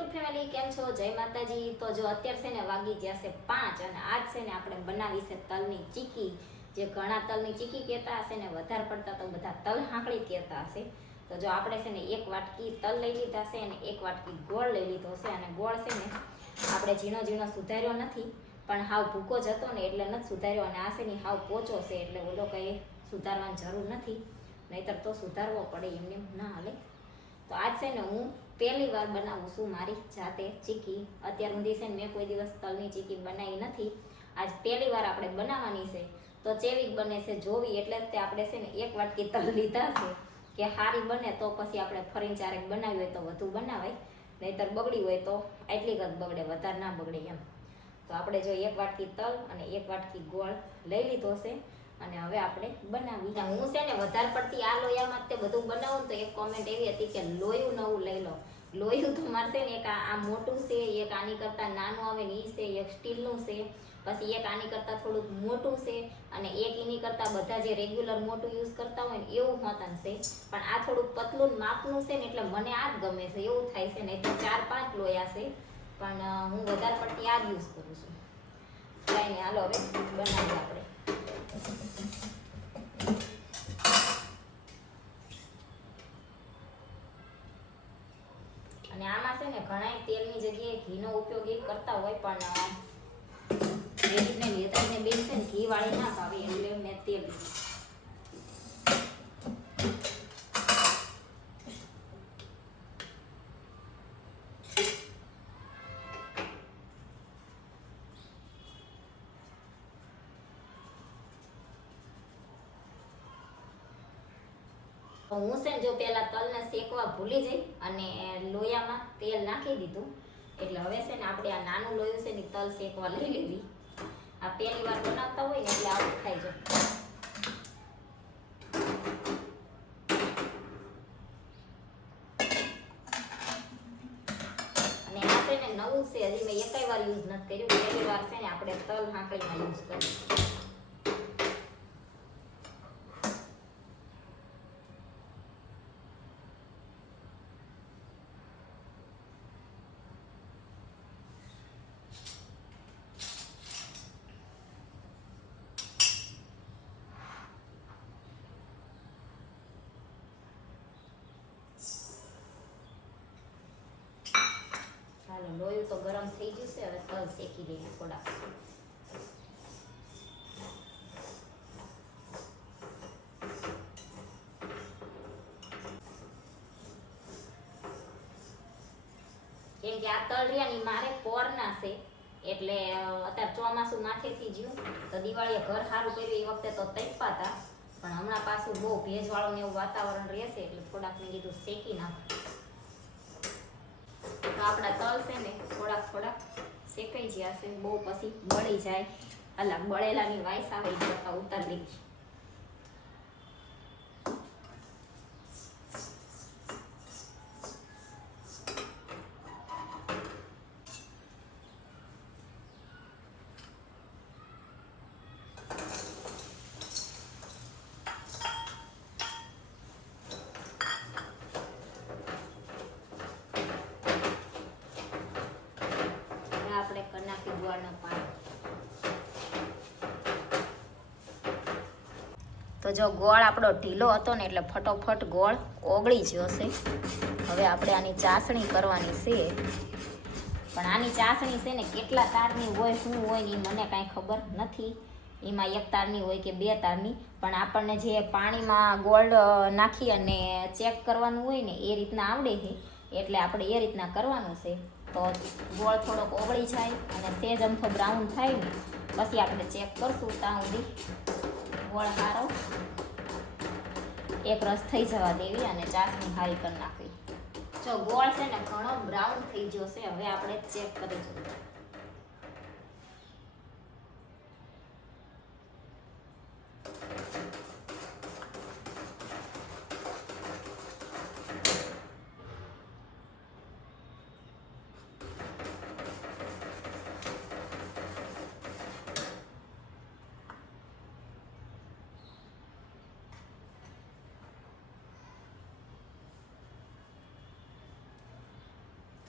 YouTube family કેમ છો? જય માતાજી. તો જો અત્યારે છે ને વાગી છે પાંચ અને આજ છે ને આપણે બનાવી છે તલની ચીકી. જે ઘણા તલની ચીકી કહેતા હશે ને, વધારે પડતા તો બધા તલ હાંકળી કહેતા હશે. તો જો આપણે છે ને એક વાટકી તલ લઈ લીધા છે અને એક વાટકી ગોળ લઈ લીધો છે અને ગોળ છે ને આપણે ઝીણો ઝીણો સુધાર્યો નથી. પણ હાવ ભૂકો જ હતો ને એટલે નથી સુધાર્યો અને આ છે ને હાવ પોચો છે એટલે ઓલો કંઈ સુધારવાની જરૂર નથી. નહીતર તો સુધારવો પડે એમને એમ ના હાલે. તો આજ છે ને હું પહેલી વાર બનાવું છું મારી જાતે ચીકી. અત્યાર સુધી છે મેં કોઈ દિવસ તલની ચીકી બનાવી નથી. આજ પહેલી વાર આપણે બનાવવાની છે. તો ચેવી બને છે જોવી, એટલે તે આપણે છે ને એક વાટકી તલ લીધા છે. કે સારી બને તો પછી આપણે ફરીને ચારેક બનાવી હોય તો વધુ બનાવાય. નહીતર બગડી હોય તો એટલી જ બગડે, વધારે ના બગડે એમ. તો આપણે જો એક વાટકી તલ અને એક વાટકી ગોળ લઈ લીધો છે અને હવે આપણે બનાવી. હું છે ને વધારે પડતી આ લોયામાં તે બધું બનાવું તો એક કોમેન્ટ એવી હતી કે લોયું નવું લઈ લો. લોયું તો મળશે ને, એક આ મોટું છે, એક આની કરતાં નાનું આવે ને એ છે, એક સ્ટીલનું છે. પછી એક આની કરતાં થોડુંક મોટું છે અને એક એની કરતાં બધા જે રેગ્યુલર મોટું યુઝ કરતા હોય ને, એવું મતન છે. પણ આ થોડુંક પતલું માપનું છે ને, એટલે મને આ જ ગમે છે, એવું થાય છે ને. તો ચાર પાંચ લોયા છે, પણ હું વધારે પડતી આ જ યુઝ કરું છું. લઈને હાલો હવે, બનાવીએ આપણે અને આમાં છે ને ઘણા તેલની જગ્યાએ ઘીનો ઉપયોગ એ કરતા હોય પણ અ, એ બેન છે ને ઘી વાળી ના ભાવે એટલે મેં તેલ હું છે ને જો પેલા તલને શેકવા ભૂલી જઈ અને લોયામાં તેલ નાખી દીધું. એટલે હવે છે ને આપણે આ નાનું લોયું છે ને તલ શેકવા લઈ લેવી. આ પહેલી વાર બનાવતા હોય ને એટલે આવું થાય જાય અને આ નવું છે, હજી મેં એકાઈ વાર યુઝ નથી કર્યું. પહેલી વાર છે ને આપણે તલ હાંકળીમાં યુઝ કર્યું લોયું તો ગરમ થઈ ગયું છે હવે તલ શેકી લઈએ થોડા કેમ કે આ તલ રહ્યા ની મારે પોરના છે, એટલે અત્યારે ચોમાસું માથેથી જ્યું તો દિવાળીએ ઘર સારું કર્યું એ વખતે તો તૈપાતા પણ હમણાં પાછું બહુ ભેજવાળું ને એવું વાતાવરણ રહેશે એટલે થોડાક મેં કીધું શેકી નાખ. તો આપણા તલ છે ને થોડાક થોડાક શેકાઈ ગયા છે, બહુ પછી બળી જાય. અલા બળેલાની વાઈસ આવે એ ઉતાર લીધી હવે આપણે કરી નાખી ગોળનો પાક તો જો ગોળ આપણો ઢીલો હતો ને એટલે ફટોફટ ગોળ ઓગળી જશે હવે આપણે આની ચાસણી કરવાની છે. પણ આની ચાસણી છે ને કેટલા તારની હોય, શું હોય ને એ મને કાંઈ ખબર નથી. એમાં એક તારની હોય કે બે તારની. પણ આપણને જે પાણીમાં ગોળ નાખી અને ચેક કરવાનું હોય ને એ રીતના આવડે છે. એટલે આપણે એ રીતના કરવાનું છે. તો ગોળ થોડોક ઓગળી જાય અને તે જ અમથો બ્રાઉન થાય ને, પછી આપણે ચેક કરશું ત્યાં સુધી ગોળ સારો એક રસ થઈ જવા દેવી અને ચાસણી હારી કરી નાખવી. જો ગોળ છે ને, ઘણો બ્રાઉન થઈ ગયો છે. હવે આપણે ચેક કરી જોઈએ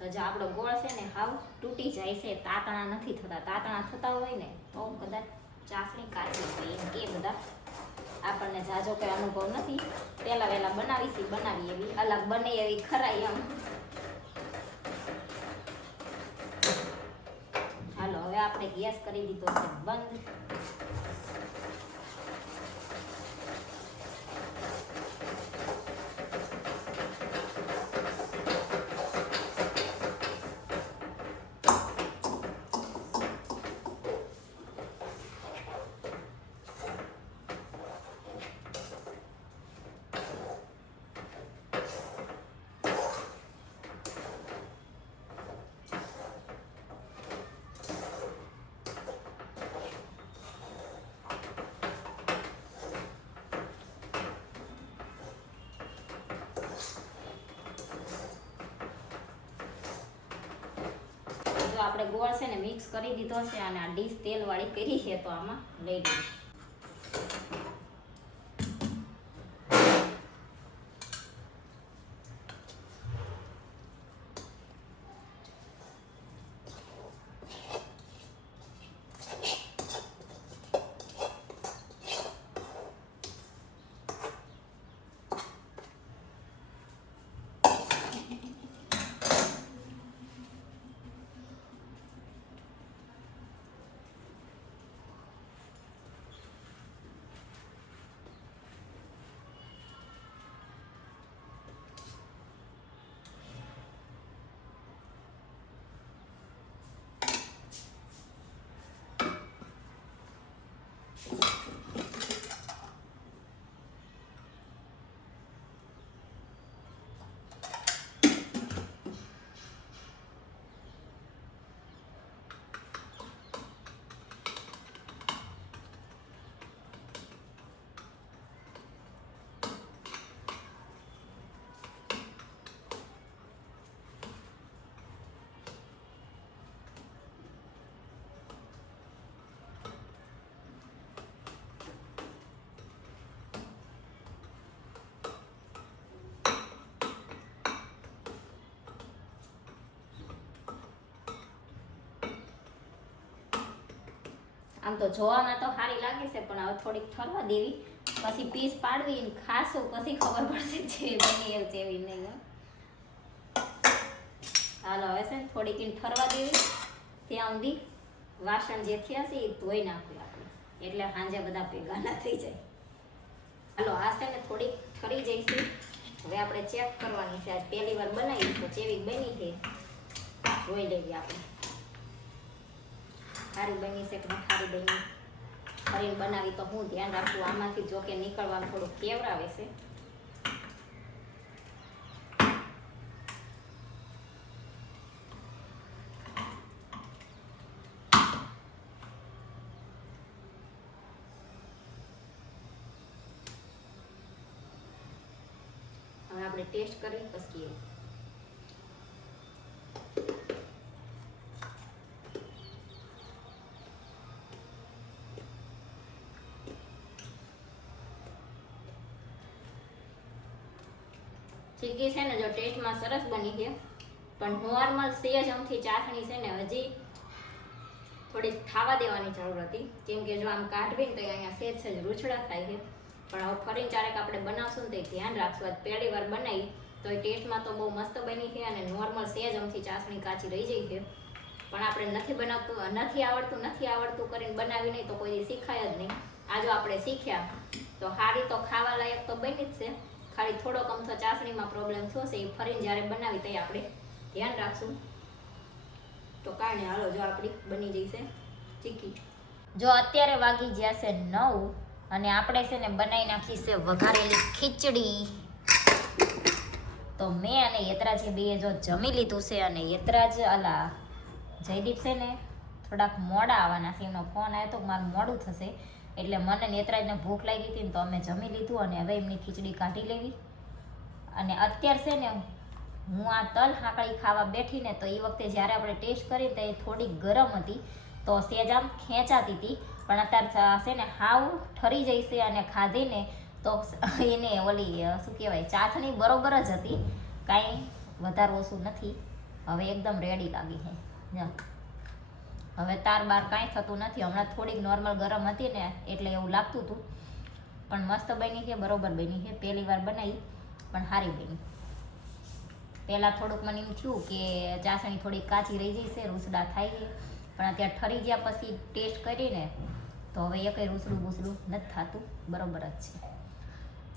તો જો આપણો ગોળ છે ને હાવ તૂટી જાય છે, તાતણા નથી થતા. તાતણા થતા હોય ને તો કદાચ ચાસણી કાચી હોય કે બધા. આપણને જાજો કંઈ અનુભવ નથી. પહેલા વહેલા બનાવી છે બનાવી એવી અલગ બને એવી ખરાઈ એમ. હાલો, હવે આપણે ગેસ કરી દીધો છે, બંધ. આપણે ગોળ છે ને મિક્સ કરી દીધો છે અને આ ડીશ તેલવાળી કરી છે તો આમાં લઈ લઈએ આમ તો જોવામાં તો સારી લાગે છે, પણ હવે થોડીક ઠરવા દેવી. પછી પીસ પાડવી ખાશું, પછી ખબર પડશે જે બની એવું જેવી નહીં. હાલો, હવે છે ને થોડીક એને ઠરવા દેવી. ત્યાં સુધી વાસણ જે થયા છે એ ધોઈ નાખ્યું આપણે. એટલે સાંજે બધા ભેગા ના થઈ જાય. હાલો, આ છે ને થોડીક ઠરી જઈશું હવે આપણે ચેક કરવાની છે, આજ પહેલી વાર બનાવી તો જેવી બની છે, જોઈ લેવી આપણે. સારી બની છે કે બની કરીને બનાવી તો હું ધ્યાન રાખું, આમાંથી જો કે નીકળવાનું થોડું કેવરાવે છે. આપણે ટેસ્ટ કરી પછી ચીકી છે ને જો ટેસ્ટમાં સરસ બની છે પણ નોર્મલ સેજ અમથી ચાસણી છે ને હજી થોડી ખાવા દેવાની જરૂર હતી. કેમ કે જો આમ કાઢવીને તો અહીંયા સેજ સેજ રૂછડા થાય છે. પણ હવે ફરીને ચારેક આપણે બનાવશું ને તો ધ્યાન રાખશું. આજ પહેલી વાર બનાવી, તો એ ટેસ્ટમાં તો બહુ મસ્ત બની છે અને નોર્મલ સેજ અમથી ચાસણી કાચી રહી જઈ છે. પણ આપણે નથી બનાવતું, નથી આવડતું નથી આવડતું કરીને બનાવી નહીં તો કોઈ શીખાય જ નહીં. આ જો આપણે શીખ્યા, તો સારી તો ખાવા લાયક તો બની જ છે. ખાલી થોડોક અમથો ચાસણીમાં પ્રોબ્લેમ થશે, એ ફરીને જ્યારે બનાવી તઈ આપણે ધ્યાન રાખશું. તો કારણે હાલો, જો આપણી બની જઈશે ચીકી. જો અત્યારે વાગી ગયા છે નવ અને આપણે છે ને બનાવી નાખી છે વઘારેલી ખીચડી. તો મેં અને યત્રાજી બે જો જમી લીધું છે અને યતરાજ, અલા, જયદીપ છે ને થોડાક મોડા આવવાના છે. એમનો ફોન આવ્યો તો મારું મોડું થશે. એટલે મને નેત્રાજને ભૂખ લાગી હતી ને તો અમે જમી લીધું અને હવે એમની ખીચડી કાઢી લેવી. અને અત્યાર છે ને હું આ તલ હાંકળી ખાવા બેઠીને તો એ વખતે જ્યારે આપણે ટેસ્ટ કરી તો એ થોડીક ગરમ હતી તો સેજ આમ ખેંચાતી હતી. પણ અત્યારે છે ને હાવ ઠરી જઈશે અને ખાધીને તો એને ઓલી શું કહેવાય, ચાસણી બરોબર જ હતી. કાંઈ વધારે ઓછું નથી. હવે એકદમ રેડી લાગી છે. જો હવે તાર બાર કાંઈ થતું નથી. હમણાં થોડીક નોર્મલ ગરમ હતી ને, એટલે એવું લાગતું હતું પણ મસ્ત બની છે, બરોબર બની છે. પહેલી વાર બનાવી પણ સારી બની. પહેલાં થોડુંક મને એમ થયું કે ચાસણી થોડી કાચી રહી જશે, રૂસડા થાય છે. પણ અત્યારે ઠરી ગયા પછી ટેસ્ટ કરીને, તો હવે એ કંઈ રૂસડું બૂસડું નથી થતું. બરોબર જ છે.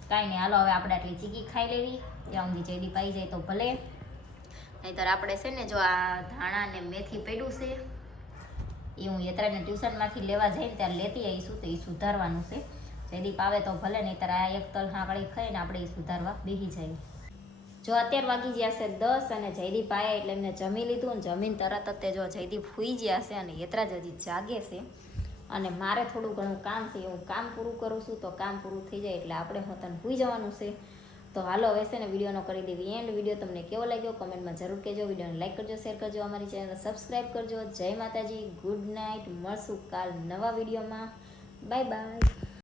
કાંઈ નહીં, હાલો, હવે આપણે આટલી ચીકી ખાઈ લેવી. ત્યાં સુધી જયદી પાઈ જાય તો ભલે. નહીંતર આપણે છે ને, જો આ ધાણા ને મેથી પડ્યું છે એ હું યત્રાને ટ્યુશનમાંથી લેવા જઈને ત્યારે લેતી આવીશું તો એ સુધારવાનું છે. જયદીપ આવે તો ભલે નહીં ત્યારે આ એક તલ હાંકળી ખાઈને આપણે એ સુધારવા બેસી જઈએ. જો અત્યારે વાગી ગયા છે દસ અને જયદીપ આવ્યા એટલે એમને જમી લીધું અને જમીન તરત જ જો જયદીપ ફૂઈ ગયા છે અને યત્રાજ હજી જાગે છે. અને મારે થોડું ઘણું કામ છે, હું કામ પૂરું કરું છું તો કામ પૂરું થઈ જાય એટલે આપણે હોતન ભૂઈ જવાનું છે. તો હાલો, હવે છે ને વિડીયોનો કરી દેવી. એન્ડ વીડિયો તમને કેવો લાગ્યો કમેન્ટમાં જરૂર કહેજો. વિડીયોને લાઈક કરજો, શેર કરજો, અમારી ચેનલ સબસ્ક્રાઈબ કરજો. જય માતાજી, ગુડ નાઇટ, મળશું કાલ નવા વિડીયોમાં. Bye bye.